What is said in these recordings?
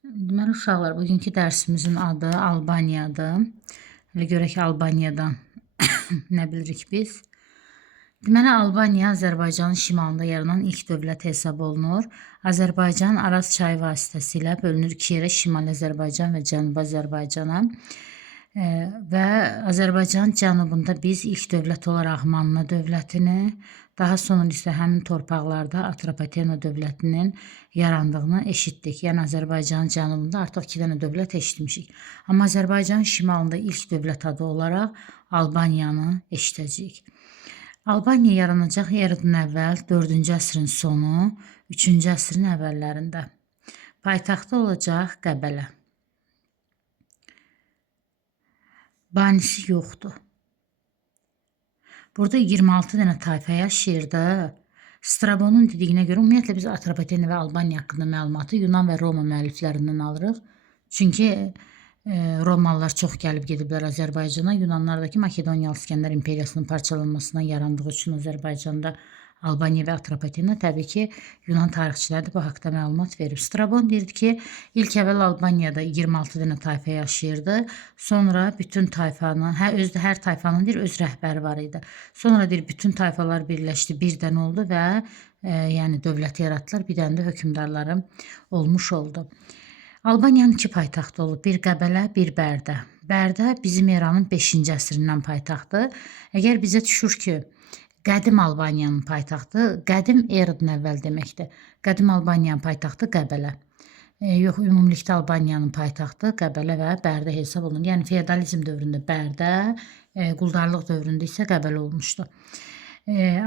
Deməli uşaqlar, bugünkü dərsimizin adı Albaniyadır. Elə görək ki, Albaniyadan nə bilirik biz? Deməli, Albaniya Azərbaycanın şimalında yaranan ilk dövlət hesab olunur. Azərbaycan Araz çayı vasitəsilə bölünür iki yerə, Şimali Azərbaycan və Cənubi Azərbaycana. Və Azərbaycanın cənubunda biz ilk dövlət olaraq Manna dövlətini, daha sonra isə həmin torpaqlarda Atropatena dövlətinin yarandığını eşitdik. Yəni Azərbaycanın cənubunda artıq 2 dənə dövlət eşitmişik. Amma Azərbaycanın şimalında ilk dövlət adı olaraq Albaniyanı eşidəcəyik. Albaniya yaranacaq eradan əvvəl 4-cü əsrin sonu, 3-cü əsrin əvvəllərində. Paytaxtı olacaq Qəbələ. Banisi yoxdur. Burada 26 dənə tayfa yaşayır da. Strabonun dediyinə görə ümumiyyətlə biz Atropatena və Albaniya haqqında məlumatı Yunan və Roma müəlliflərindən alırıq. Çünki Romalılar çox gəlib gediblər Azərbaycana. Yunanlardakı Makedoniyalı İskəndər imperiyasının parçalanmasından yarandığı üçün Azərbaycanda Albaniya və Atropatena təbii ki, Yunan tarixçiləri də bu haqda məlumat verib. Strabon deyirdi ki, ilk əvvəl Albaniyada 26 dənə tayfa yaşayırdı. Sonra bütün tayfanın, hər tayfanın öz rəhbəri var idi. Sonra deyir, bütün tayfalar birləşdi, bir dənə oldu və yəni dövlət yaratdılar, bir dənə də hökmdarları olmuş oldu. Albaniyanın 2 paytaxtı olub, bir Qəbələ, bir Bərdə. Bərdə bizim eranın 5-ci əsrindən paytaxtı. Əgər bizə düşür ki, Qədim Albaniyanın paytaxtı, qədim eradan əvvəl deməkdir. Qədim Albaniyanın paytaxtı Qəbələ. Yox, ümumilikdə Albaniyanın paytaxtı Qəbələ və Bərdə hesab olunur. Yəni feodalizm dövründə Bərdə, quldarlıq dövründə isə Qəbələ olmuşdu.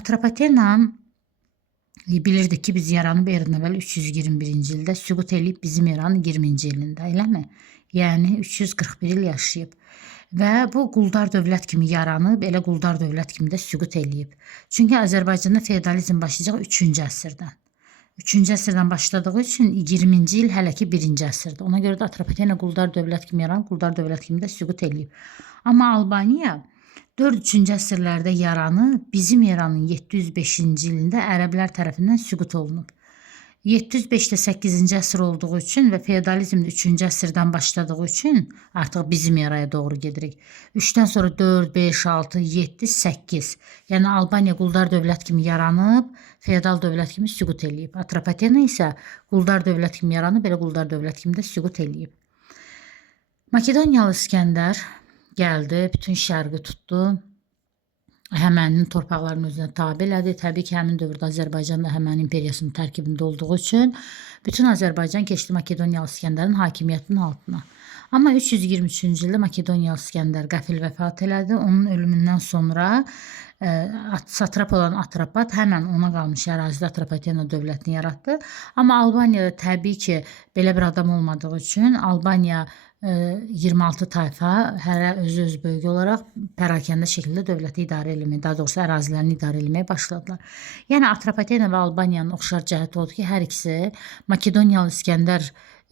Atropatena bilirdik ki, biz yaranıb eradan əvvəl 321-ci ildə, süqut eləyib bizim eranın 20-ci ilində, eləmi? Yəni 341 il yaşayıb. Və bu quldar dövlət kimi yaranıb, elə quldar dövlət kimi də süqut eləyib. Çünki Azərbaycanda feodalizm başlayacaq 3-cü əsrdən. 3-cü əsrdən başladığı üçün 20-ci il hələ ki 1-ci əsrdir. Ona görə də Atropatena quldar dövlət kimi yaranıb, quldar dövlət kimi də süqut eləyib. Amma Albaniya 4-3-cü əsrlərdə yaranıb, bizim eranın 705-ci ilində ərəblər tərəfindən süqut olunub. 705-də 8-ci əsr olduğu üçün və feodalizm 3-cü əsrdən başladığı üçün artıq bizim eraya doğru gedirik. 3-dən sonra 4, 5, 6, 7, 8. Yəni Albaniya quldar dövlət kimi yaranıb, feodal dövlət kimi süqut eləyib. Atropatena isə quldar dövlət kimi yaranıb, belə quldar dövlət kimi də süqut eləyib. Makedoniyalı İskəndər gəldi, bütün şərqi tutdu. Həmənin torpaqlarının özünə tabi elədi. Təbii ki, həmin dövrdə Azərbaycan da Həmənin imperiyasının tərkibində olduğu üçün bütün Azərbaycan keçdi Makedoniyalı İskəndərin hakimiyyətinin altına. Amma 323-cü ildə Makedoniyalı İskəndər qəfil vəfat elədi. Onun ölümündən sonra satrap olan Atropat həmən ona qalmış ərazidə Atropatena dövlətini yaratdı. Amma Albaniyada təbii ki, belə bir adam olmadığı üçün Albaniya 26 tayfa hərə öz bölgə olaraq pərakəndə şəkildə dövləti idarə eləməyə, daha doğrusu ərazilərini idarə eləməyə başladılar. Yəni Atropatena və Albaniyanın oxşar cəhəti odur ki, hər ikisi Makedoniyalı İskəndər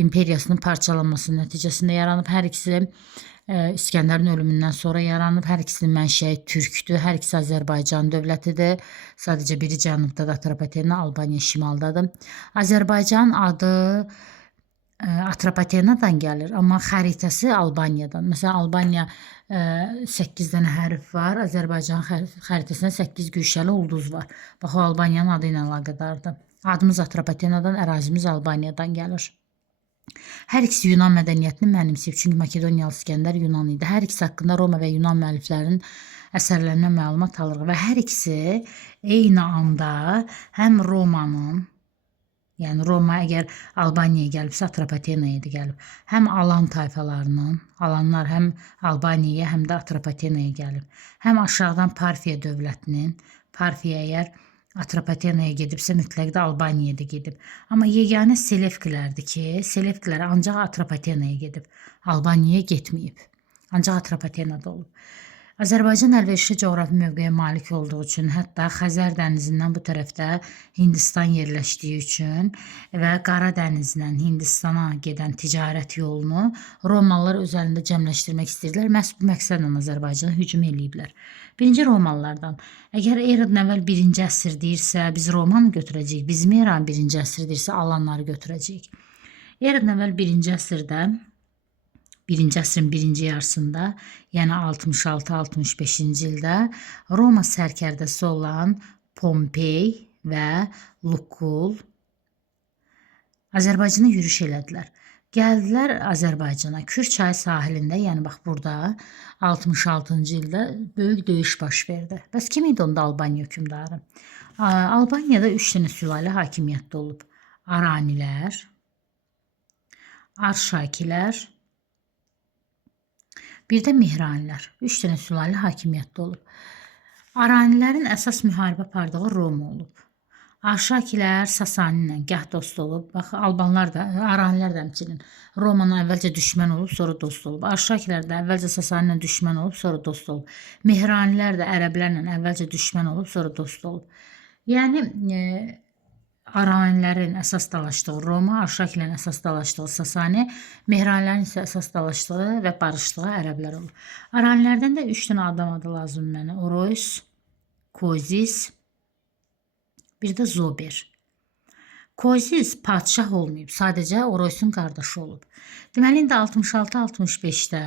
imperiyasının parçalanması nəticəsində yaranıb, hər ikisi İskəndərin ölümündən sonra yaranıb, hər ikisinin mənşəyi türkdür, hər ikisi Azərbaycan dövlətidir. Sadəcə biri cənubdadır, Atropatena, Albaniya şimaldadır. Azərbaycan adı Atropatenadan gəlir, amma xəritəsi Albaniyadan. Məsələn, Albaniya 8 dənə hərf var, Azərbaycan xəritəsində 8 güşəli ulduz var. Bax, o Albaniyanın adı ilə əlaqədardır. Adımız Atropatenadan, ərazimiz Albaniyadan gəlir. Hər ikisi Yunan mədəniyyətini mənimsəyib, çünki Makedoniyalı İskəndər Yunan idi. Hər ikisi haqqında Roma və Yunan müəlliflərinin əsərlərindən məlumat alırıq və hər ikisi eyni anda həm Romanın, yəni Roma əgər Albaniyaya gəlibsə, Atropatenaya da gəlib. Həm Alan tayfalarının, Alanlar həm Albaniyaya, həm də Atropatenaya gəlib. Həm aşağıdan Parfiya dövlətinin, Parfiya əgər Atropatenaya gedibsə, mütləq də Albaniyaya da gedib. Amma yeganə Selevkilərdir ki, Selevkilər ancaq Atropatenaya gedib, Albaniyaya getməyib. Ancaq Atropatenada olub. Azərbaycan əlverişli coğrafi mövqeyə malik olduğu üçün, hətta Xəzər dənizindən bu tərəfdə Hindistan yerləşdiyi üçün və Qara dənizdən Hindistana gedən ticarət yolunu Romalılar öz əlində cəmləşdirmək istəyirdilər. Məhz bu məqsədlə Azərbaycana hücum eləyiblər. Birinci Romalılardan, əgər eradan əvvəl 1-ci əsr deyirsə, biz Romanı götürəcəyik, bizim eran 1-ci əsr deyirsə, Alanları götürəcəyik. Eradan əvvəl 1-ci əsrdə, 1-ci əsrin birinci yarısında, yəni 66-65-ci ildə Roma sərkərdəsi olan Pompey və Lukul Azərbaycana yürüş elədilər. Gəldilər Azərbaycana. Kür çayı sahilində, yəni bax burada 66-cı ildə böyük döyüş baş verdi. Bəs kim idi onda Albaniya hökmdarı? Albaniyada 3 dənə sülalə hakimiyyətdə olub. Aranilər, Arşakilər, bir də Mehranilər. 3 dənə sülalə hakimiyyətdə olub. Aranilərin əsas müharibə apardığı Roma olub. Arşakilər Sasani ilə gah dost olub. Bax, Albanlar da, Aranilər də həmçinin Romana əvvəlcə düşmən olub, sonra dost olub. Arşakilər də əvvəlcə Sasani ilə düşmən olub, sonra dost olub. Mehranilər də ərəblərlə əvvəlcə düşmən olub, sonra dost olub. Yəni Aranilərin əsas dalaşdığı Roma, Arşakillərin əsas dalaşdığı Sasani, Mehranilərin isə əsas dalaşdığı və barışdığı ərəblər olub. Aranilərdən də 3 dənə adam adı lazım mənə. Oroys, Kozis, bir də Zober. Kozis padşah olmayıb, sadəcə Oroysun qardaşı olub. Deməli, indi 66-65-də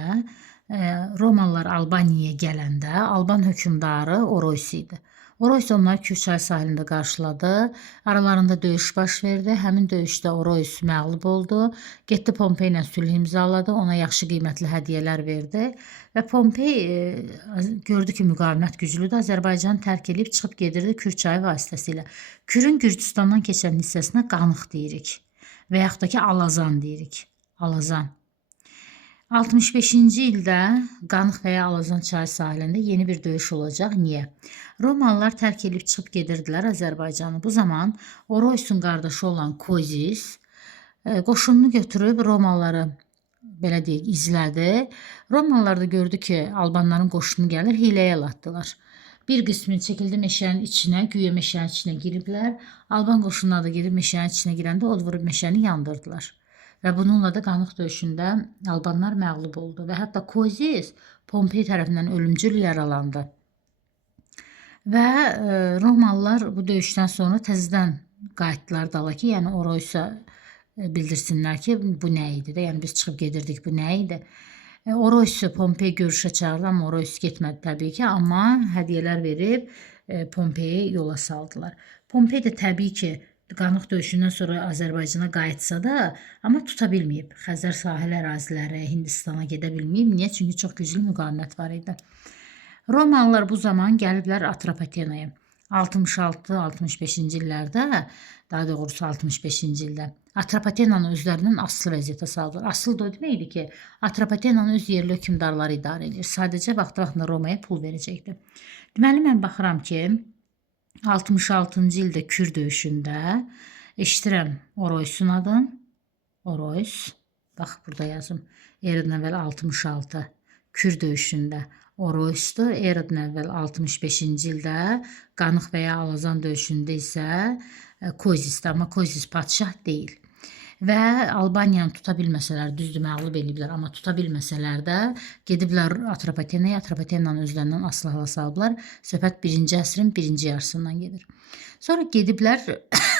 Romalılar Albaniyaya gələndə Alban hökmdarı Oroys idi. Oroys onları Kür çayı sahilində qarşıladı. Aralarında döyüş baş verdi. Həmin döyüşdə Oroys məğlub oldu. Getdi Pompey ilə sülh imzaladı. Ona yaxşı qiymətli hədiyyələr verdi. Və Pompey gördü ki, müqavimət güclüdür. Azərbaycanı tərk edib çıxıb gedirdi Kür çayı vasitəsilə. Kürün Gürcüstandan keçən hissəsinə Qanıq deyirik. Və yaxud da ki, Alazan deyirik. Alazan. 65-ci ildə Qanıq və ya Alazan çayı sahilində yeni bir döyüş olacaq. Niyə? Romalılar tərk edib çıxıb gedirdilər Azərbaycanı. Bu zaman Oroysun qardaşı olan Kozis qoşununu götürüb Romalıları belə deyək, izlədi. Romalılar da gördü ki, Albanların qoşunu gəlir, hiləyə latdılar. Bir qismi çəkildi meşənin içinə, güya meşənin içinə giriblər. Alban qoşunları da gedib meşənin içinə girəndə od vurub meşəni yandırdılar. Və bununla da Qanıq döyüşündə Albanlar məğlub oldu və hətta Kozis Pompey tərəfindən ölümcül yaralandı. Və Romalılar bu döyüşdən sonra təzədən qayıtdılar dala ki, yəni Oroysa bildirsinlər ki, bu nə idi də, yəni biz çıxıb gedirdik, bu nə idi. Oroysu Pompey görüşə çağırdı, amma Oroys getmədi təbii ki, amma hədiyyələr verib Pompeyi yola saldılar. Pompey də təbii ki, Qanıq döyüşündən sonra Azərbaycana qayıtsa da, amma tuta bilməyib. Xəzər sahil əraziləri, Hindistana gedə bilməyib. Niyə? Çünki çox güclü müqavimət var idi. Romalılar bu zaman gəliblər Atropatenaya. 66-65-ci illərdə, daha doğrusu 65-ci ildə Atropatenanı özlərindən asılı vəziyyətə saldılar. Asılı da o deməkdir ki, Atropatenanı öz yerli hökmdarları idarə edir. Sadəcə vaxtı-vaxtında Romaya pul verəcəkdir. Deməli, mən baxıram ki, 66-cı ildə Kür döyüşündə eşidirəm Oroysun adın. Oroys. Bax, burada yazım. Eradan əvvəl 66 Kür döyüşündə Oroysdur. Eradan əvvəl 65-ci ildə Qanıq və ya Alazan döyüşündə isə Kozisdir. Amma Kozis padşah deyil. Və Albaniyanı tuta bilməsələr, düzdür, məğlub ediblər, amma tuta bilməsələr də gediblər Atropatenaya, Atropatenanı özlərindən asılı hala saldılar. Söhbət 1-ci əsrin birinci yarısından gedir. Sonra gediblər,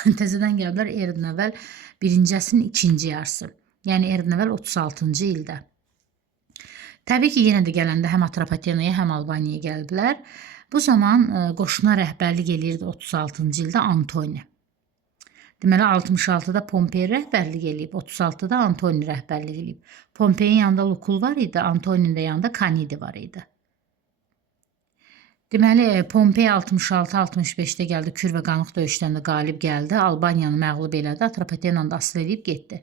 təzədən gəliblər eradan əvvəl 1-ci əsrin ikinci yarısı. Yəni eradan əvvəl 36-cı ildə. Təbii ki, yenə də gələndə həm Atropatenaya, həm Albaniyaya gəliblər. Bu zaman qoşuna rəhbərlik eləyirdi 36-cı ildə Antoni. Deməli, 66-da Pompey rəhbərlik eləyib, 36-da Antoni rəhbərlik eləyib. Pompeyin yanında Lukul var idi, Antoninin də yanında Kanidi var idi. Deməli, Pompey 66-65-də gəldi, Kür və Qanıq döyüşlərində qalib gəldi, Albaniyanı məğlub elədi, Atropatenanı da asılı edib getdi.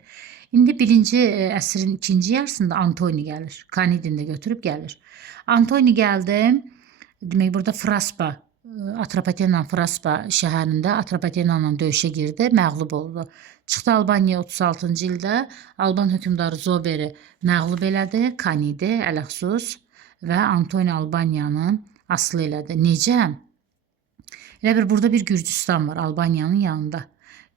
İndi 1-ci əsrin ikinci yarısında Antoni gəlir, Kanidini də götürüb gəlir. Antoni gəldi, demək, burada Fraspa, Atropatenan Fraspa şəhərində Atropatenanla döyüşə girdi, məğlub oldu. Çıxdı Albaniya 36-cı ildə, Alban hökmdarı Zoberi məğlub elədi, Kanidi, Ələxsus və Antoni Albaniyanı asılı elədi. Necə? Elə bir burada bir Gürcüstan var Albaniyanın yanında.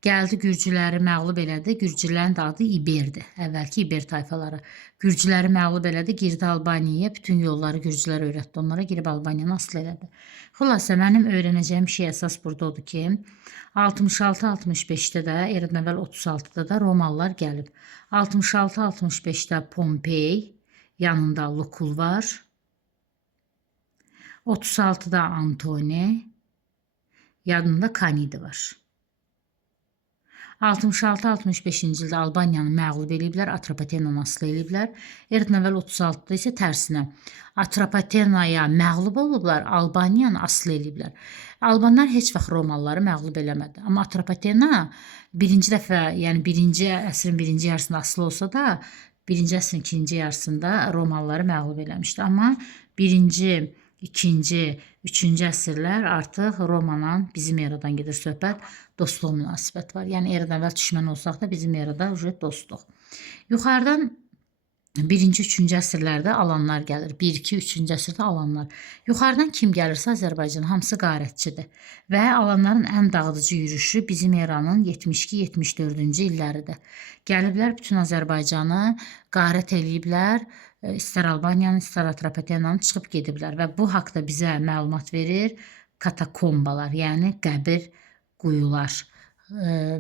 Gəldi Gürcüləri məğlub elədi. Gürcülərin də adı İberdir. Əvvəlki İber tayfaları. Gürcüləri məğlub elədi, girdi Albaniyaya. Bütün yolları Gürcülər öyrətdi. Onlara girib Albaniyanı asıl elədi. Xülasə, mənim öyrənəcəyim şey əsas burada odur ki, 66-65-də də, eradan əvvəl 36-da da Romalılar gəlib. 66-65-də Pompey, yanında Lukul var. 36-da Antoni, yanında Kanidi var. 66-65-ci ildə Albaniyanı məğlub eləyiblər, Atropatenanı asılı eləyiblər. Eradan əvvəl 36-da isə tərsinə Atropatenaya məğlub olublar, Albaniyanı asılı eləyiblər. Albanlar heç vaxt Romalıları məğlub eləmədi. Amma Atropatena birinci dəfə, yəni 1-ci əsrin birinci yarısında asılı olsa da, 1-ci əsrin ikinci yarısında Romalıları məğlub eləmişdi. Amma birinci, ikinci, üçüncü əsrlər artıq Romanla bizim eradan gedir söhbət, dostluq münasibət var. Yəni eradan əvvəl düşmən olsaq da bizim erada dostluq. Yuxarıdan 1-ci, 3-cü əsrlərdə alanlar gəlir. 1, 2, 3-cü əsrdə alanlar. Yuxarıdan kim gəlirsə Azərbaycan hamısı qarətçidir. Və alanların ən dağıdıcı yürüşü bizim eranın 72-74-cü illəridir. Gəliblər bütün Azərbaycanı qarət eləyiblər. İstər Albaniyanı, istər Atropatenanı çıxıb gediblər. Və bu haqda bizə məlumat verir katakombalar, yəni qəbir, quyular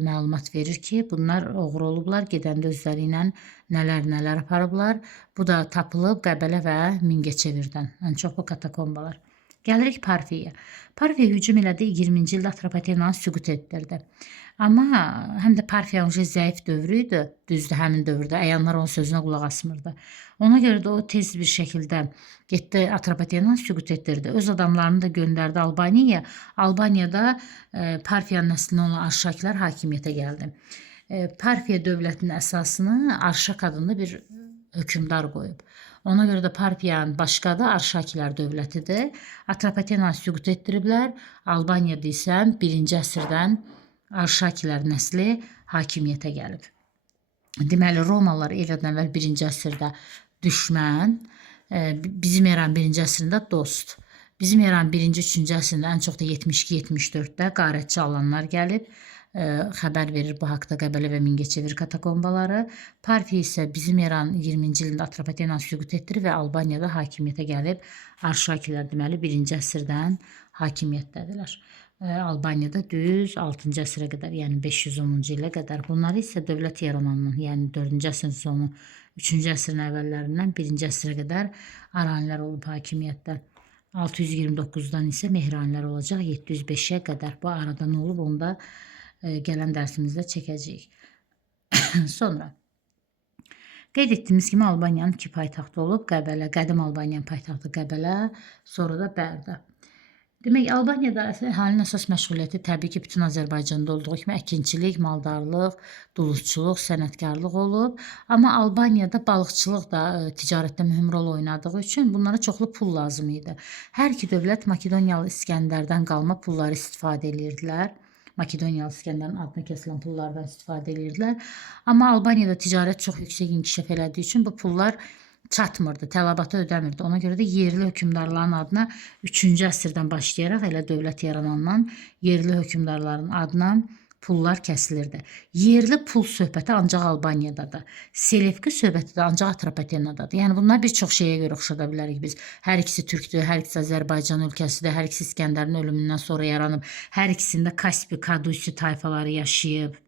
məlumat verir ki, bunlar oğru olublar, gedəndə özləri ilə nələr aparıblar. Bu da tapılıb Qəbələ və Mingəçevirdən. Ən çox bu katakombalar. Gəlirik Parfiyaya. Parfiya hücum elədi 20-ci ildə Atropatenanı süqut etdirdi. Amma həm də Parfiyanın zəif dövrü idi, düzdür həmin dövrdə. Əyanlar onun sözünə qulaq asmırdı. Ona görə də o tez bir şəkildə getdi Atropatenanı süqut etdirdi. Öz adamlarını da göndərdi Albaniyaya. Albaniyada Parfiyanın nəslindən olan Arşakilər hakimiyyətə gəldi. Parfiya dövlətinin əsasını Arşak adında bir hökmdar qoyub. Ona görə də Parfiyanın başqadı Arşakilər dövlətidir. Atropatenanı süqut etdiriblər. Albaniyada isə 1-ci əsrdən Arşakilər nəsli hakimiyyətə gəlib. Deməli, Romalılar eradan əvvəl 1-ci əsrdə düşmən, bizim eran 1-ci əsrində dost. Bizim eran 1-ci, 3-cü əsrində ən çox da 72-74-də qarətçi alanlar gəlib. Xəbər verir bu haqda Qəbələ və Mingəçevir katakombaları. Parfiya isə bizim eran 20-ci ildə Atropatenanı süqut etdirir və Albaniyada hakimiyyətə gəlib. Arşakilər deməli 1-ci əsrdən hakimiyyətdədirlər. Albaniyada düz 6-cı əsrə qədər, yəni 510-cu ilə qədər. Bunları isə dövlət yaranandan, yəni 4-cü əsrin sonu, 3-cü əsrin əvvəllərindən 1-ci əsrə qədər Aranilər olub hakimiyyətdə. 629-dan isə Mehranilər olacaq 705-ə qədər. Bu arada nə olub, onu da gələn dərsimizdə çəkəcəyik. Sonra qeyd etdiyimiz kimi Albaniyanın 2 paytaxtı olub. Qəbələ, qədim Albaniyanın paytaxtı Qəbələ, sonra da Bərdə. Demək, Albaniyada əhalinin əsas məşğuliyyəti təbii ki, bütün Azərbaycanda olduğu kimi əkinçilik, maldarlıq, duluzçuluq, sənətkarlıq olub. Amma Albaniyada balıqçılıq da ticarətdə mühüm rol oynadığı üçün bunlara çoxlu pul lazım idi. Hər iki dövlət Makedoniyalı İskəndərdən qalma pulları istifadə edirdilər. Makedoniyalı İskəndərin adına kəsilən pullardan istifadə edirdilər. Amma Albaniyada ticarət çox yüksək inkişaf elədiyi üçün bu pullar çatmırdı, tələbatı ödəmirdi. Ona görə də yerli hökmdarların adına 3-cü əsrdən başlayaraq elə dövlət yaranandan yerli hökmdarların adına pullar kəsilirdi. Yerli pul söhbəti ancaq Albaniyadadır. Selevki söhbəti də ancaq Atropatenadadır. Yəni bunlar bir çox şeyə görə oxşada bilərik biz. Hər ikisi türkdür, hər ikisi Azərbaycan ölkəsidir, hər ikisi İskəndərin ölümündən sonra yaranıb, hər ikisində Kaspi, Kadusi tayfaları yaşayıb.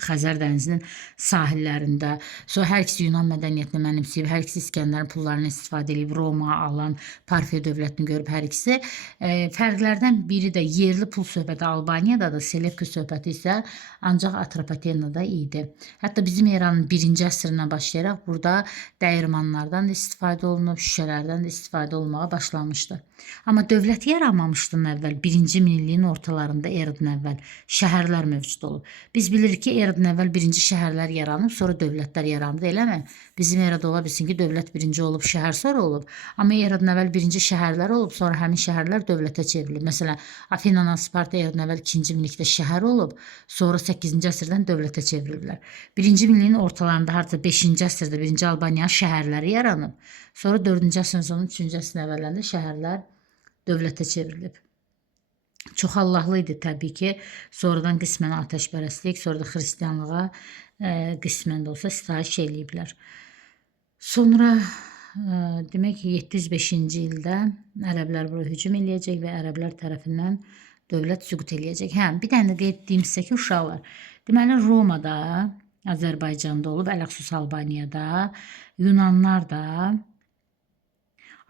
Xəzər dənizinin sahillərində. Sonra hər ikisi Yunan mədəniyyətini mənimsəyib, hər ikisi İskəndərin pullarını istifadə edib, Roma, Alan, Parfiya dövlətini görüb hər ikisi. Fərqlərdən biri də yerli pul söhbəti Albaniyadadır, Selevki söhbəti isə ancaq Atropatenada idi. Hətta bizim eranın 1-ci əsrindən başlayaraq burada dəyirmanlardan da istifadə olunub, şüşələrdən də istifadə olunmağa başlamışdı. Amma dövlət yaranmamışdan əvvəl, 1-ci minilliyin ortalarında eradan əvvəl şəhərlər mövcud olub. Biz bilirik ki, eradan əvvəl birinci şəhərlər yaranıb, sonra dövlətlər yarandı, eləmi? Bizim erada ola bilsin ki, dövlət birinci olub, şəhər sonra olub. Amma eradan əvvəl birinci şəhərlər olub, sonra həmin şəhərlər dövlətə çevrilib. Məsələn, Afinadan Sparta eradan əvvəl 2-ci minillikdə şəhər olub, sonra 8-ci əsrdən dövlətə çevriliblər. 1-ci minilliyin ortalarında, harca 5-ci əsrdə 1-ci Albaniyanın şəhərləri yaranıb, sonra 4-cü əsrin sonu, 3-cü əsrin əvvəllərində şəhərlər dövlətə çevrilib. Çox Allahlı idi təbii ki. Sonradan qismən atəşpərəstlik, sonra da xristianlığa qismən də olsa sitayiş eləyiblər. Sonra demək ki 705-ci ildə ərəblər bura hücum eləyəcək və ərəblər tərəfindən dövlət süqut eləyəcək. Hə, bir dənə də qeyd etdiyim sizə ki, uşaqlar, deməli Romada, Azərbaycanda olub, ələxüsus Albaniyada, Yunanlar da,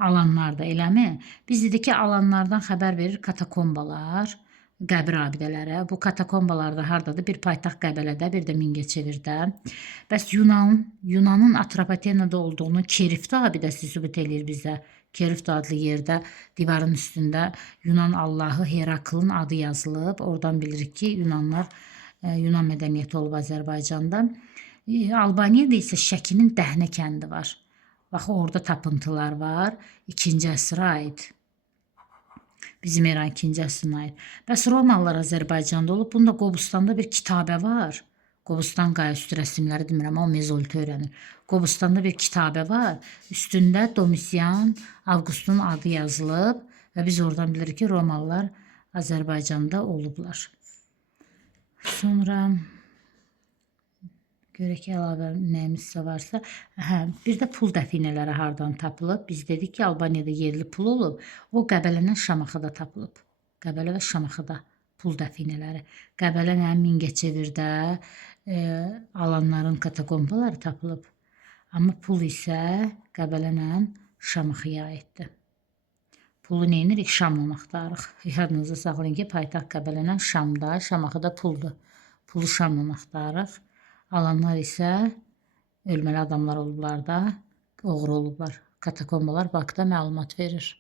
alanlar da, eləmi? Biz dedik ki, alanlardan xəbər verir katakombalar, qəbir abidələrə. Bu katakombalar da hardadır? Bir paytaxt Qəbələdə, bir də Mingəçevirdə. Bəs Yunanın Atropatenada olduğunu Kerift abidəsi sübut eləyir bizə. Kerift adlı yerdə divarın üstündə Yunan Allahı Heraklın adı yazılıb. Oradan bilirik ki, Yunan mədəniyyəti olub Azərbaycanda. Albaniyada isə Şəkinin Dəhnə kəndi var. Bax, orada tapıntılar var. 2-ci əsrə aid. Bizim eran 2-ci əsrinə aid. Bəs Romalılar Azərbaycanda olub. Bunda Qobustanda bir kitabə var. Qobustan qayaüstü rəsmləri demirəm, amma mezolit öyrənir. Qobustanda bir kitabə var. Üstündə Domisian Avqustun adı yazılıb və biz oradan bilirik ki, Romalılar Azərbaycanda olublar. Sonra görək ki, əlavə nəyimizsə varsa. Hə, bir də pul dəfinələri hardan tapılıb? Biz dedik ki, Albaniyada yerli pul olub. O Qəbələdən Şamaxıda tapılıb. Qəbələ və Şamaxıda pul dəfinələri. Qəbələlə Mingəçevirdə alanların katakombaları tapılıb. Amma pul isə Qəbələlə Şamaxıya aiddir. Pulu neyinirik? Şamla axtarırıq. Yadınızda saxlayın ki, paytaxt Qəbələlə Şamda, Şamaxıda puldur. Pulu Şamla axtarırıq. Alanlar isə ölməli adamlar olublar da, oğru olublar. Katakombalar bu haqda məlumat verir.